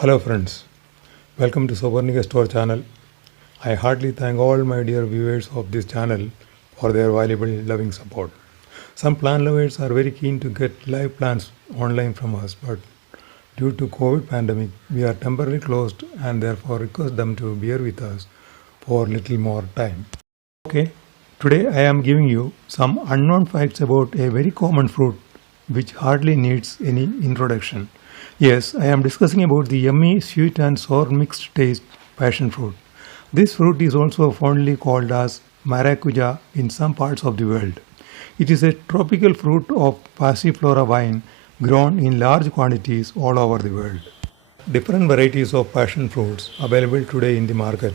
Hello friends, welcome to Sobernica Store channel. I heartily thank all my dear viewers of this channel for their valuable loving support. Some plant lovers are very keen to get live plants online from us, but due to COVID pandemic, we are temporarily closed and therefore request them to bear with us for little more time. Okay, today I am giving you some unknown facts about a very common fruit which hardly needs any introduction. Yes, I am discussing about the yummy sweet and sour mixed taste passion fruit. This fruit is also fondly called as maracuja in some parts of the world. It is a tropical fruit of Passiflora vine grown in large quantities all over the world. Different varieties of passion fruits available today in the market,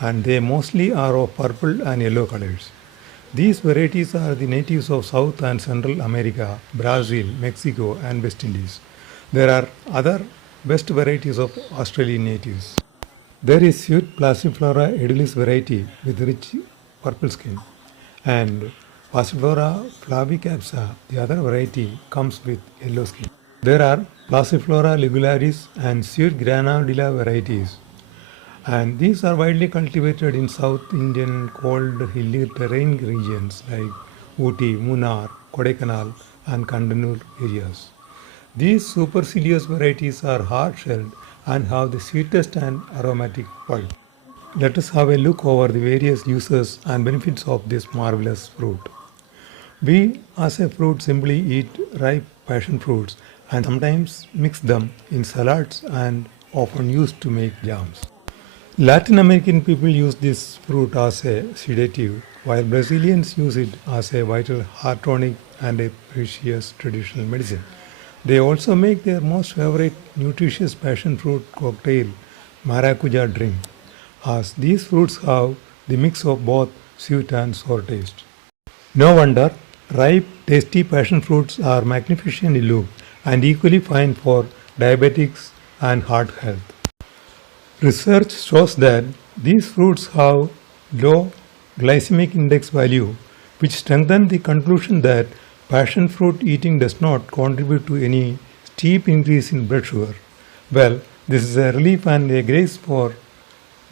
and they mostly are of purple and yellow colors. These varieties are the natives of South and Central America, Brazil, Mexico, and West Indies. There are other best varieties of Australian natives. There is sweet Passiflora edulis variety with rich purple skin, and Passiflora flavicapsa, the other variety, comes with yellow skin. There are Passiflora ligularis and sweet granadilla varieties, and these are widely cultivated in South Indian cold hilly terrain regions like Ooty, Munnar, Kodaikanal, and Kandanur areas. These supercilious varieties are hard-shelled and have the sweetest and aromatic pulp. Let us have a look over the various uses and benefits of this marvelous fruit. We as a fruit simply eat ripe passion fruits and sometimes mix them in salads and often used to make jams. Latin American people use this fruit as a sedative, while Brazilians use it as a vital heart tonic and a precious traditional medicine. They also make their most favorite nutritious passion fruit cocktail, maracuja drink, as these fruits have the mix of both sweet and sour taste. No wonder ripe, tasty passion fruits are magnificently looked and equally fine for diabetics and heart health. Research shows that these fruits have low glycemic index value, which strengthens the conclusion that passion fruit eating does not contribute to any steep increase in blood sugar. Well, this is a relief and a grace for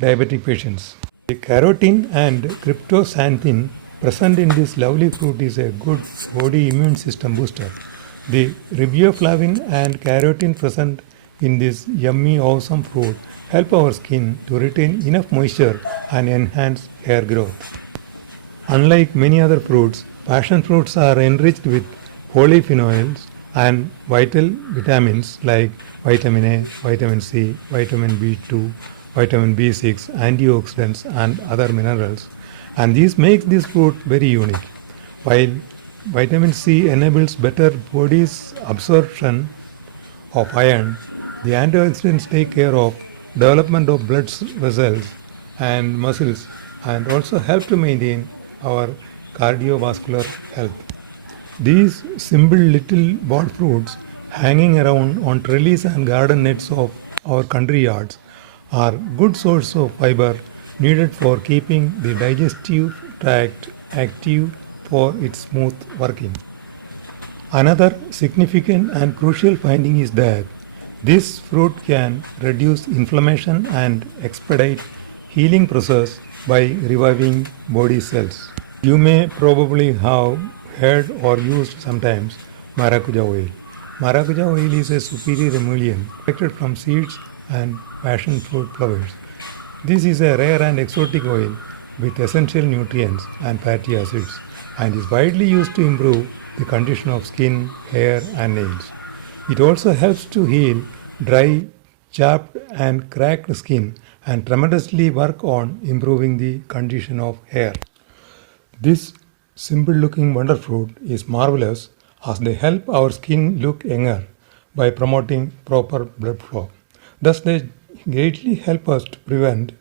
diabetic patients. The carotene and cryptoxanthin present in this lovely fruit is a good body immune system booster. The riboflavin and carotene present in this yummy awesome fruit help our skin to retain enough moisture and enhance hair growth. Unlike many other fruits, passion fruits are enriched with polyphenols and vital vitamins like vitamin A, vitamin C, vitamin B2, vitamin B6, antioxidants, and other minerals. And this makes this fruit very unique. While vitamin C enables better body's absorption of iron, the antioxidants take care of development of blood vessels and muscles and also help to maintain our cardiovascular health. These simple little bud fruits hanging around on trellis and garden nets of our country yards are good source of fiber needed for keeping the digestive tract active for its smooth working. Another significant and crucial finding is that this fruit can reduce inflammation and expedite healing process by reviving body cells. You may probably have heard or used sometimes maracuja oil. Maracuja oil is a superior emollient extracted from seeds and passion fruit flowers. This is a rare and exotic oil with essential nutrients and fatty acids and is widely used to improve the condition of skin, hair, and nails. It also helps to heal dry, chapped, and cracked skin and tremendously work on improving the condition of hair. This simple looking wonder fruit is marvelous as they help our skin look younger by promoting proper blood flow. Thus, they greatly help us to prevent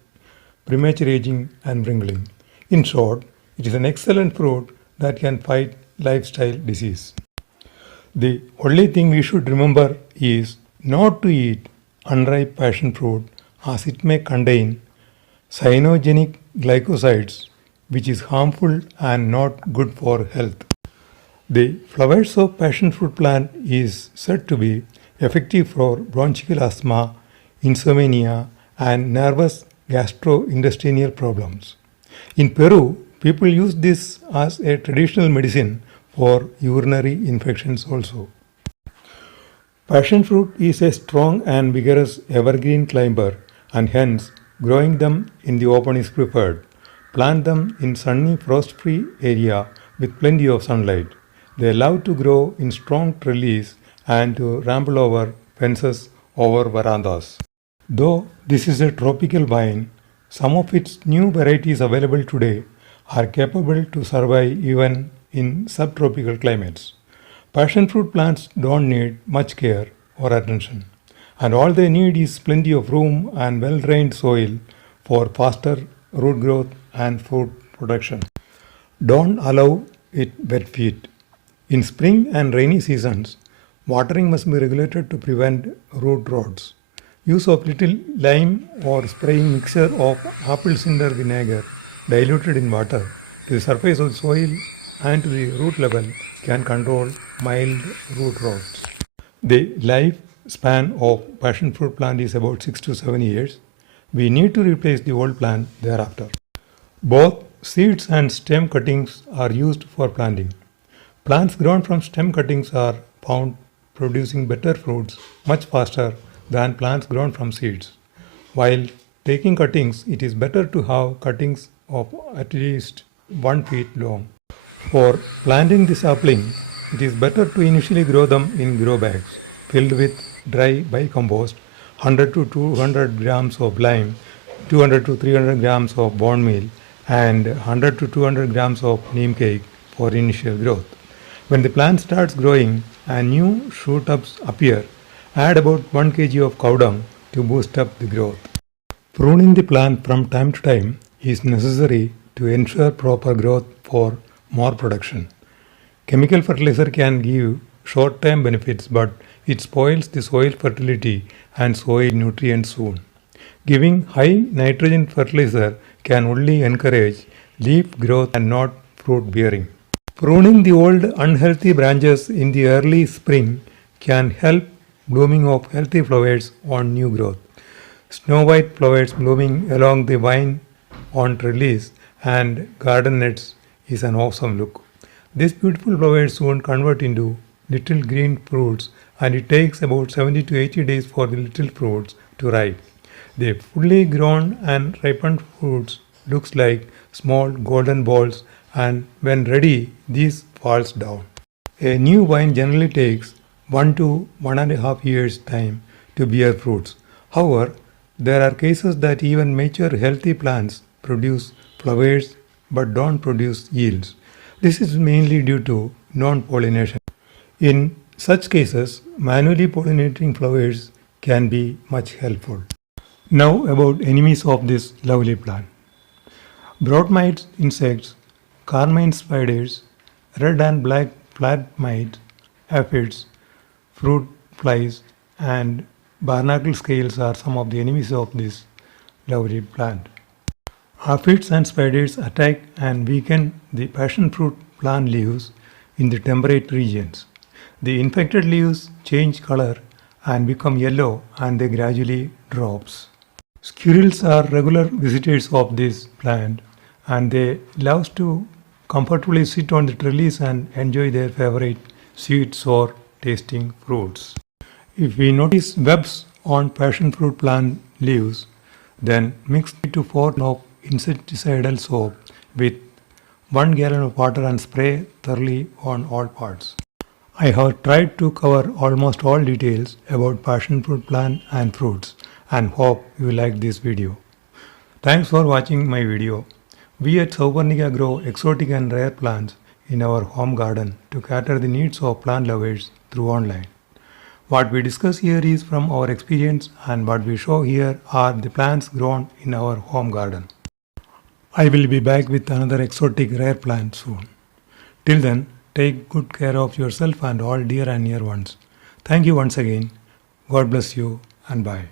premature aging and wrinkling. In short, it is an excellent fruit that can fight lifestyle disease. The only thing we should remember is not to eat unripe passion fruit as it may contain cyanogenic glycosides, which is harmful and not good for health. The flowers of passion fruit plant is said to be effective for bronchial asthma, insomnia, and nervous gastrointestinal problems. In Peru, people use this as a traditional medicine for urinary infections also. Passion fruit is a strong and vigorous evergreen climber, and hence growing them in the open is preferred. Plant them in sunny frost-free area with plenty of sunlight. They love to grow in strong trellis and to ramble over fences over verandas. Though this is a tropical vine, some of its new varieties available today are capable to survive even in subtropical climates. Passion fruit plants don't need much care or attention, and all they need is plenty of room and well drained soil for faster root growth and fruit production. Don't allow it wet feet. In spring and rainy seasons, watering must be regulated to prevent root rots. Use of little lime or spraying mixture of apple cider vinegar diluted in water to the surface of the soil and to the root level can control mild root rots. The lifespan of passion fruit plant is about 6 to 7 years. We need to replace the old plant thereafter. Both seeds and stem cuttings are used for planting. Plants grown from stem cuttings are found producing better fruits much faster than plants grown from seeds. While taking cuttings, it is better to have cuttings of at least 1 feet long. For planting the sapling, it is better to initially grow them in grow bags filled with dry bicompost, 100 to 200 grams of lime, 200 to 300 grams of bone meal, and 100 to 200 grams of neem cake for initial growth. When the plant starts growing and new shoot tubs appear, add about 1 kg of cow dung to boost up the growth. Pruning the plant from time to time is necessary to ensure proper growth for more production. Chemical fertilizer can give short-term benefits, but it spoils the soil fertility and soil nutrients soon. Giving high nitrogen fertilizer can only encourage leaf growth and not fruit bearing. Pruning the old unhealthy branches in the early spring can help blooming of healthy flowers on new growth. Snow white flowers blooming along the vine on trellis and garden nets is an awesome look. These beautiful flowers soon convert into little green fruits, and it takes about 70 to 80 days for the little fruits to ripe. The fully grown and ripened fruits looks like small golden balls, and when ready, these falls down. A new vine generally takes 1 to 1.5 years time to bear fruits. However, there are cases that even mature healthy plants produce flowers but don't produce yields. This is mainly due to non-pollination. In such cases, manually pollinating flowers can be much helpful. Now about enemies of this lovely plant. Broad mite insects, carmine spiders, red and black flat mites, aphids, fruit flies, and barnacle scales are some of the enemies of this lovely plant. Aphids and spiders attack and weaken the passion fruit plant leaves in the temperate regions. The infected leaves change color and become yellow, and they gradually drops. Squirrels are regular visitors of this plant, and they love to comfortably sit on the trellis and enjoy their favorite sweet sour tasting fruits. If we notice webs on passion fruit plant leaves, then mix 3 to 4 of insecticidal soap with 1 gallon of water and spray thoroughly on all parts. I have tried to cover almost all details about passion fruit plant and fruits, and hope you like this video. Thanks for watching my video. We at Saupernika grow exotic and rare plants in our home garden to cater the needs of plant lovers through online. What we discuss here is from our experience, and what we show here are the plants grown in our home garden. I will be back with another exotic rare plant soon. Till then, take good care of yourself and all dear and near ones. Thank you once again. God bless you and bye.